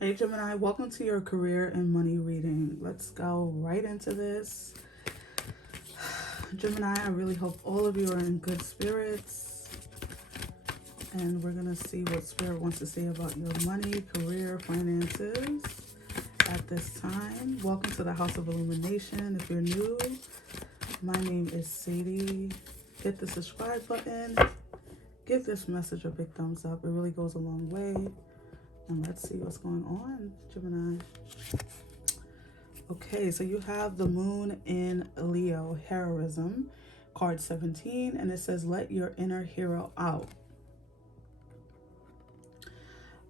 Hey Gemini, welcome to your career and money reading. Let's go right into this. Gemini, I really hope all of you are in good spirits. And we're going to see what Spirit wants to say about your money, career, finances at this time. Welcome to the House of Illumination. If you're new, my name is Sadie. Hit the subscribe button. Give this message a big thumbs up. It really goes a long way. And let's see what's going on, Gemini. Okay, so you have the moon in Leo, heroism, card 17, and it says, let your inner hero out.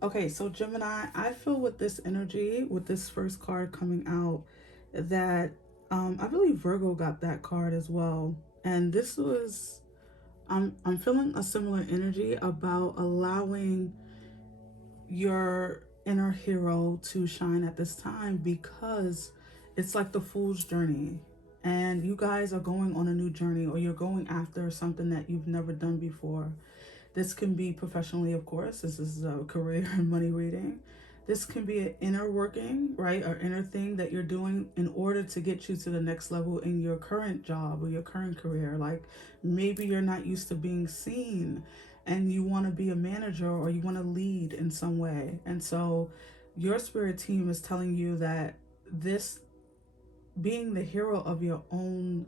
Okay, so Gemini, I feel with this energy, with this first card coming out, that I believe Virgo got that card as well. And this was, I'm feeling a similar energy about allowing your inner hero to shine at this time, because it's like the fool's journey and you guys are going on a new journey, or you're going after something that you've never done before. This can be professionally, of course. This is a career and money reading. This can be an inner working, right? Or inner thing that you're doing in order to get you to the next level in your current job or your current career. Like maybe you're not used to being seen and you want to be a manager or you want to lead in some way. And so your spirit team is telling you that this being the hero of your own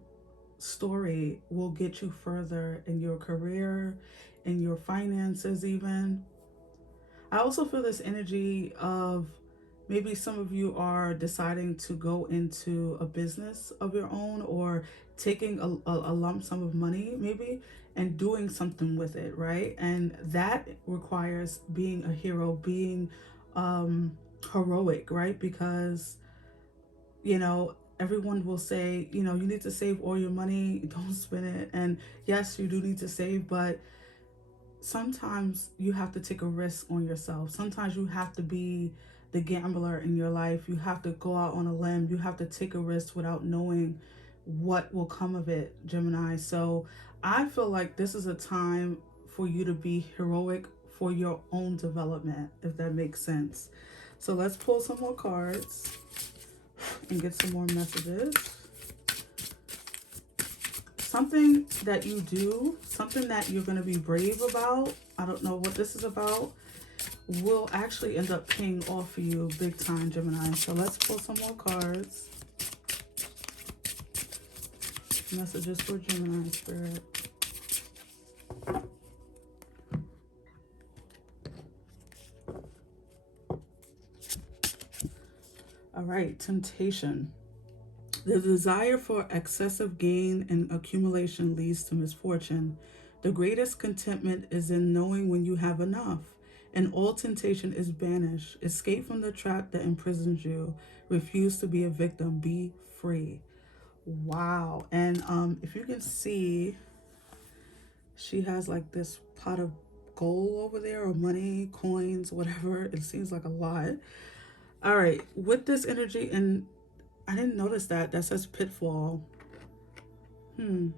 story will get you further in your career, in your finances even. I also feel this energy of maybe some of you are deciding to go into a business of your own, or taking a lump sum of money maybe and doing something with it, right? And that requires being a hero, being heroic, right? Because, you know, everyone will say, you know, you need to save all your money, don't spend it. And yes, you do need to save, but sometimes you have to take a risk on yourself. Sometimes you have to be the gambler in your life. You have to go out on a limb. You have to take a risk without knowing what will come of it, Gemini. So I feel like this is a time for you to be heroic for your own development, if that makes sense. So let's pull some more cards and get some more messages. Something that you do, something that you're going to be brave about, I don't know what this is about, will actually end up paying off for you big time, Gemini. So let's pull some more cards. Messages for Gemini spirit. All right, temptation. The desire for excessive gain and accumulation leads to misfortune. The greatest contentment is in knowing when you have enough, and all temptation is banished. Escape from the trap that imprisons you. Refuse to be a victim. Be free. Wow. And if you can see, she has like this pot of gold over there, or money, coins, whatever. It seems like a lot. All right, with this energy, and I didn't notice that says pitfall. Gemini,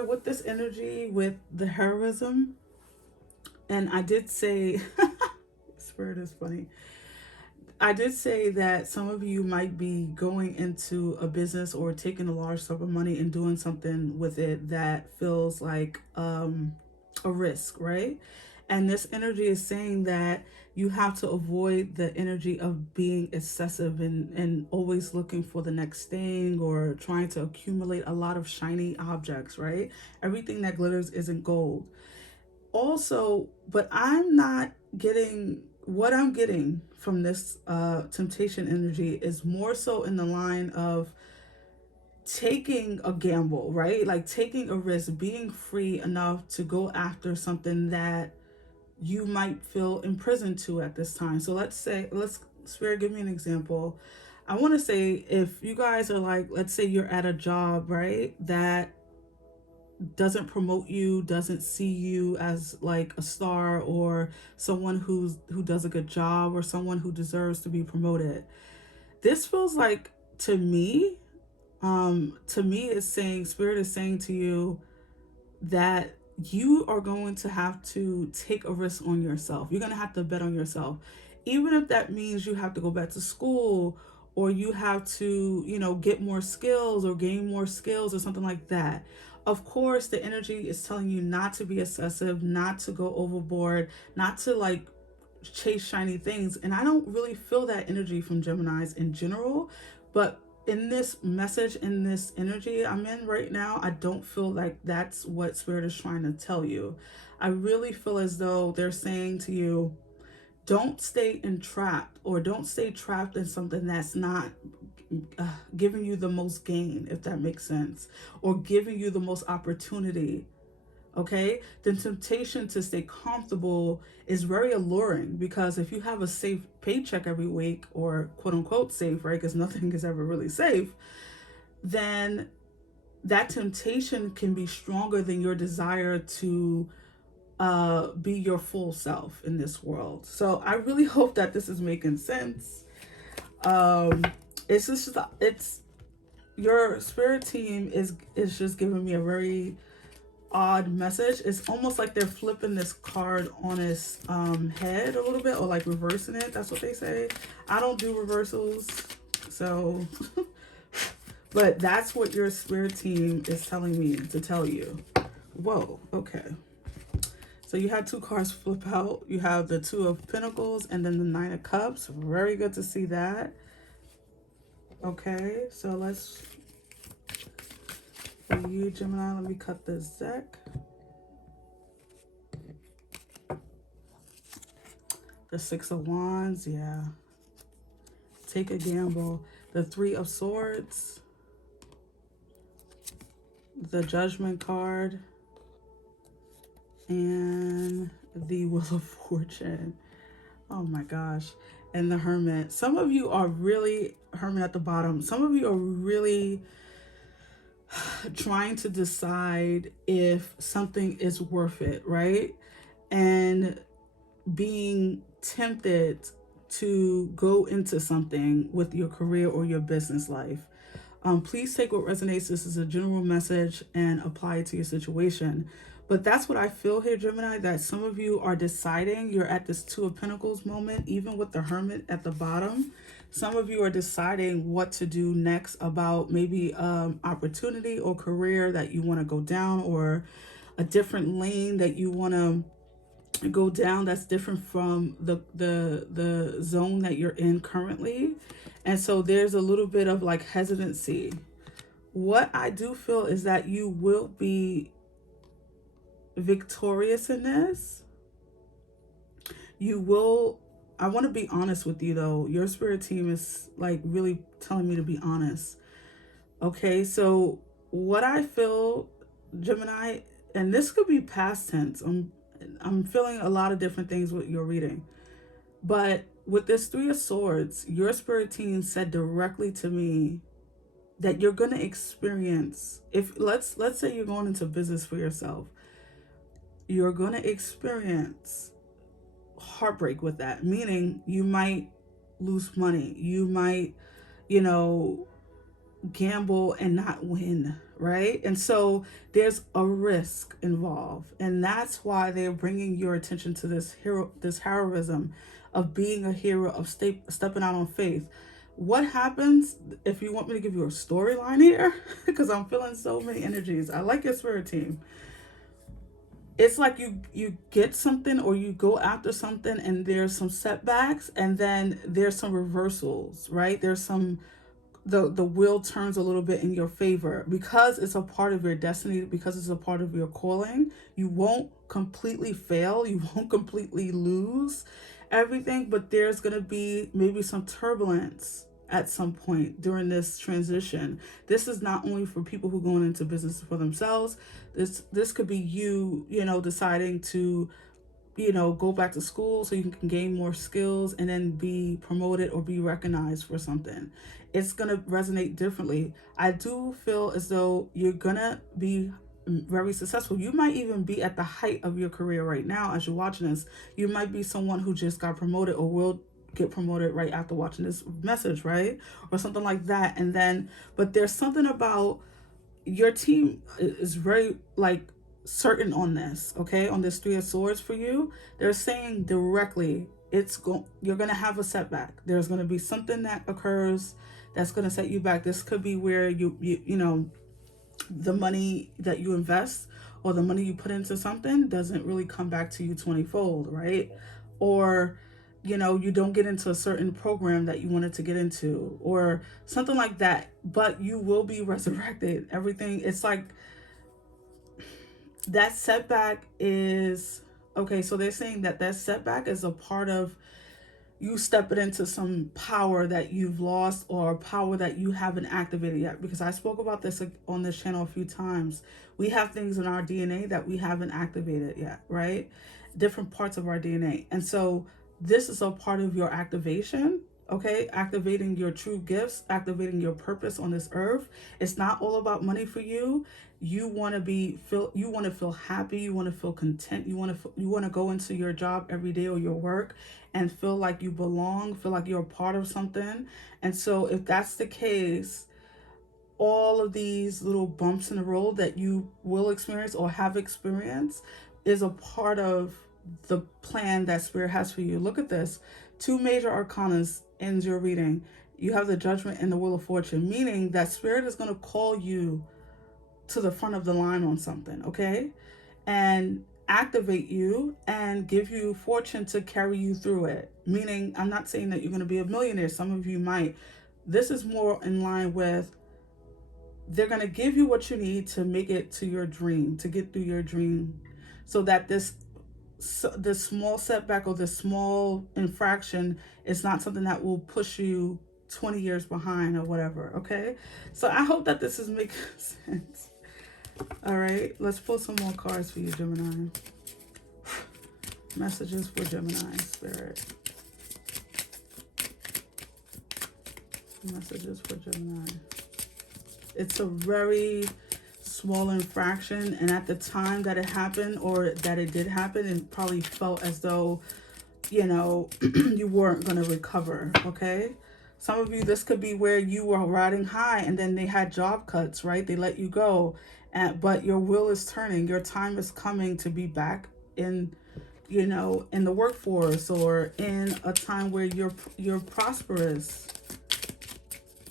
with this energy, with the heroism, and I did say, spirit is funny. I did say that some of you might be going into a business or taking a large sum of money and doing something with it that feels like a risk, right? And this energy is saying that you have to avoid the energy of being excessive and always looking for the next thing, or trying to accumulate a lot of shiny objects, right? Everything that glitters isn't gold. Also, but I'm not getting, what I'm getting from this temptation energy is more so in the line of taking a gamble, right? Like taking a risk, being free enough to go after something that you might feel imprisoned to at this time. So let's Spirit, give me an example. I want to say, if you guys are like, let's say you're at a job, right, that doesn't promote you, doesn't see you as like a star, or someone who does a good job, or someone who deserves to be promoted. This feels like, to me it's saying, Spirit is saying to you that you are going to have to take a risk on yourself. You're going to have to bet on yourself. even if that means you have to go back to school, or you have to, get more skills or gain more skills or something like that. Of course, the energy is telling you not to be excessive, not to go overboard, not to like chase shiny things. And I don't really feel that energy from Geminis in general. But in this message, in this energy I'm in right now, I don't feel like that's what Spirit is trying to tell you. I really feel as though they're saying to you, don't stay entrapped, or don't stay trapped in something that's not giving you the most gain, if that makes sense, or giving you the most opportunity. Okay, the temptation to stay comfortable is very alluring, because if you have a safe paycheck every week, or quote unquote safe, right, because nothing is ever really safe, then that temptation can be stronger than your desire to be your full self in this world. So I really hope that this is making sense. It's just, it's, your spirit team is just giving me a very odd message. It's almost like they're flipping this card on its head a little bit, or like reversing it. That's what they say. I don't do reversals, so but that's what your spirit team is telling me to tell you. Whoa, okay. So you had two cards flip out. You have the Two of Pentacles and then the Nine of Cups. Very good to see that. Okay, so let's, for you, Gemini, let me cut this deck. The Six of Wands, yeah. Take a gamble. The Three of Swords. The Judgment card. And the Wheel of Fortune. Oh my gosh. And the Hermit. Some of you are really, Hermit at the bottom, some of you are really trying to decide if something is worth it, right? And being tempted to go into something with your career or your business life. Please take what resonates. This is a general message and apply it to your situation. But that's what I feel here, Gemini, that some of you are deciding. You're at this Two of Pentacles moment, even with the Hermit at the bottom. Some of you are deciding what to do next about maybe opportunity or career that you want to go down, or a different lane that you want to go down that's different from the zone that you're in currently. And so there's a little bit of like hesitancy. What I do feel is that you will be victorious in this. You will, I want to be honest with you though. Your spirit team is like really telling me to be honest. Okay, so what I feel, Gemini, and this could be past tense. I'm feeling a lot of different things with your reading. But with this Three of Swords, your spirit team said directly to me that you're going to experience, if let's say you're going into business for yourself, you're going to experience heartbreak with that, meaning you might lose money, you might, gamble and not win, right? And so there's a risk involved, and that's why they're bringing your attention to this heroism of being a hero, of stepping out on faith. What happens, if you want me to give you a storyline here, because I'm feeling so many energies. I like your spirit team. It's like you get something, or you go after something, and there's some setbacks, and then there's some reversals, right? There's some, the wheel turns a little bit in your favor, because it's a part of your destiny, because it's a part of your calling. You won't completely fail, you won't completely lose everything, but there's going to be maybe some turbulence at some point during this transition. This is not only for people who are going into business for themselves. This could be you, deciding to, go back to school so you can gain more skills and then be promoted or be recognized for something. It's going to resonate differently. I do feel as though you're going to be very successful. You might even be at the height of your career right now as you're watching this. You might be someone who just got promoted or will get promoted right after watching this message, right? Or something like that. And then, but there's something about your team is very certain on this, okay? On this Three of Swords for you. They're saying directly, you're going to have a setback. There's going to be something that occurs that's going to set you back. This could be where you know, the money that you invest or the money you put into something doesn't really come back to you 20-fold, right? Or, you know, you don't get into a certain program that you wanted to get into or something like that, but you will be resurrected. Everything, it's like that setback is, okay, so they're saying that that setback is a part of you stepping into some power that you've lost or power that you haven't activated yet. Because I spoke about this on this channel a few times. We have things in our DNA that we haven't activated yet, right? Different parts of our DNA. And so this is a part of your activation, okay? Activating your true gifts, activating your purpose on this earth. It's not all about money for you. You want to feel happy, you want to feel content, you want to go into your job every day or your work and feel like you belong, feel like you're a part of something. And so if that's the case, all of these little bumps in the road that you will experience or have experienced is a part of the plan that Spirit has for you. Look at this. 2 major arcanas ends your reading. You have the Judgment and the Wheel of Fortune, meaning that Spirit is going to call you to the front of the line on something, okay? And activate you and give you fortune to carry you through it. Meaning, I'm not saying that you're going to be a millionaire. Some of you might. This is more in line with they're going to give you what you need to make it to your dream, to get through your dream, so that this small setback or this small infraction is not something that will push you 20 years behind or whatever, okay? So I hope that this is making sense. All right, let's pull some more cards for you, Gemini. Messages for Gemini, Spirit. Messages for Gemini. It's a very small infraction, and at the time that it happened or that it did happen, it probably felt as though, you know, you weren't going to recover, okay? Some of you, this could be where you were riding high and then they had job cuts, right? They let you go. But your wheel is turning. Your time is coming to be back in, you know, in the workforce or in a time where you're prosperous,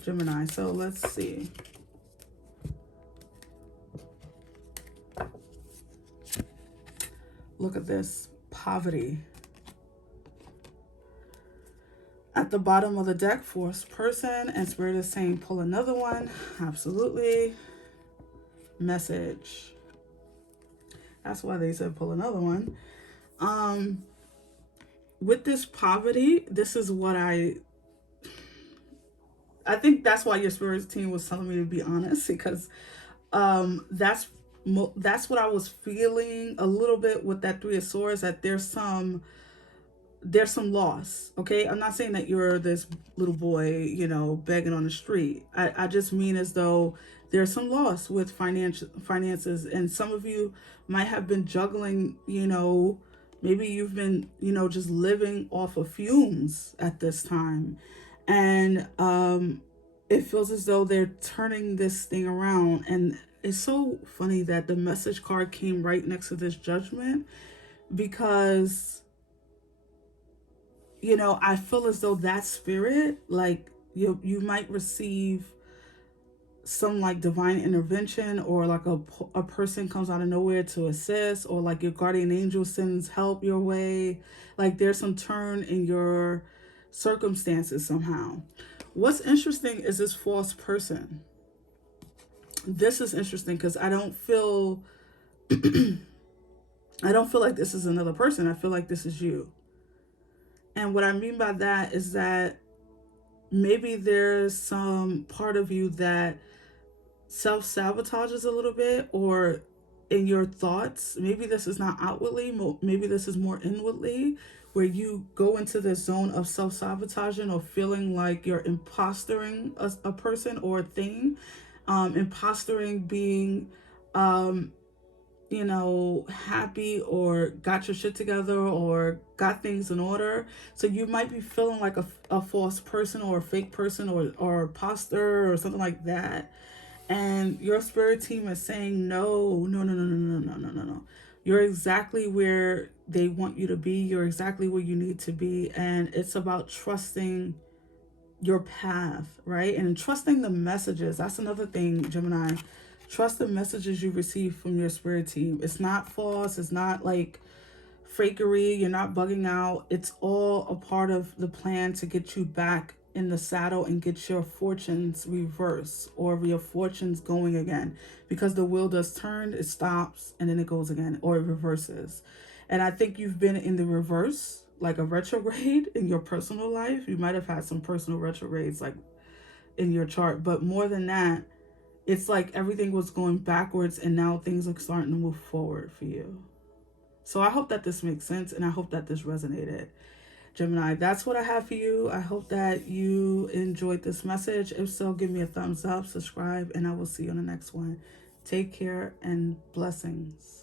Gemini. So let's see. Look at this. Poverty. At the bottom of the deck, forced person, and Spirit is saying pull another one. Absolutely. Message. That's why they said pull another one. With this poverty, this is what I think that's why your Spirit team was telling me to be honest, because that's what I was feeling a little bit with that 3 of Swords, that there's some loss, okay? I'm not saying that you're this little boy, you know, begging on the street. I just mean as though there's some loss with finances, and some of you might have been juggling, you know, maybe you've been, you know, just living off of fumes at this time. And it feels as though they're turning this thing around. And it's so funny that the message card came right next to this Judgment, because, you know, I feel as though that Spirit, like you might receive some like divine intervention, or like a person comes out of nowhere to assist, or like your guardian angel sends help your way. Like there's some turn in your circumstances somehow. What's interesting is this false person. This is interesting because I don't feel like this is another person. I feel like this is you. And what I mean by that is that maybe there's some part of you that self-sabotages a little bit, or in your thoughts. Maybe this is not outwardly, maybe this is more inwardly, where you go into this zone of self-sabotaging or feeling like you're impostoring a person or a thing. Impostoring being, you know, happy or got your shit together or got things in order. So you might be feeling like a false person or a fake person or a imposter or something like that. And your Spirit team is saying, no. You're exactly where they want you to be. You're exactly where you need to be. And it's about trusting your path, right? And trusting the messages. That's another thing, Gemini. Trust the messages you receive from your spirit team. It's not false. It's not like fakery. You're not bugging out. It's all a part of the plan to get you back in the saddle and get your fortunes reverse, or your fortunes going again, because the wheel does turn, it stops, and then it goes again, or it reverses. And I think you've been in the reverse, like a retrograde in your personal life. You might have had some personal retrogrades like in your chart, but more than that, it's like everything was going backwards and now things are starting to move forward for you. So I hope that this makes sense, and I hope that this resonated. Gemini, that's what I have for you. I hope that you enjoyed this message. If so, give me a thumbs up, subscribe, and I will see you on the next one. Take care and blessings.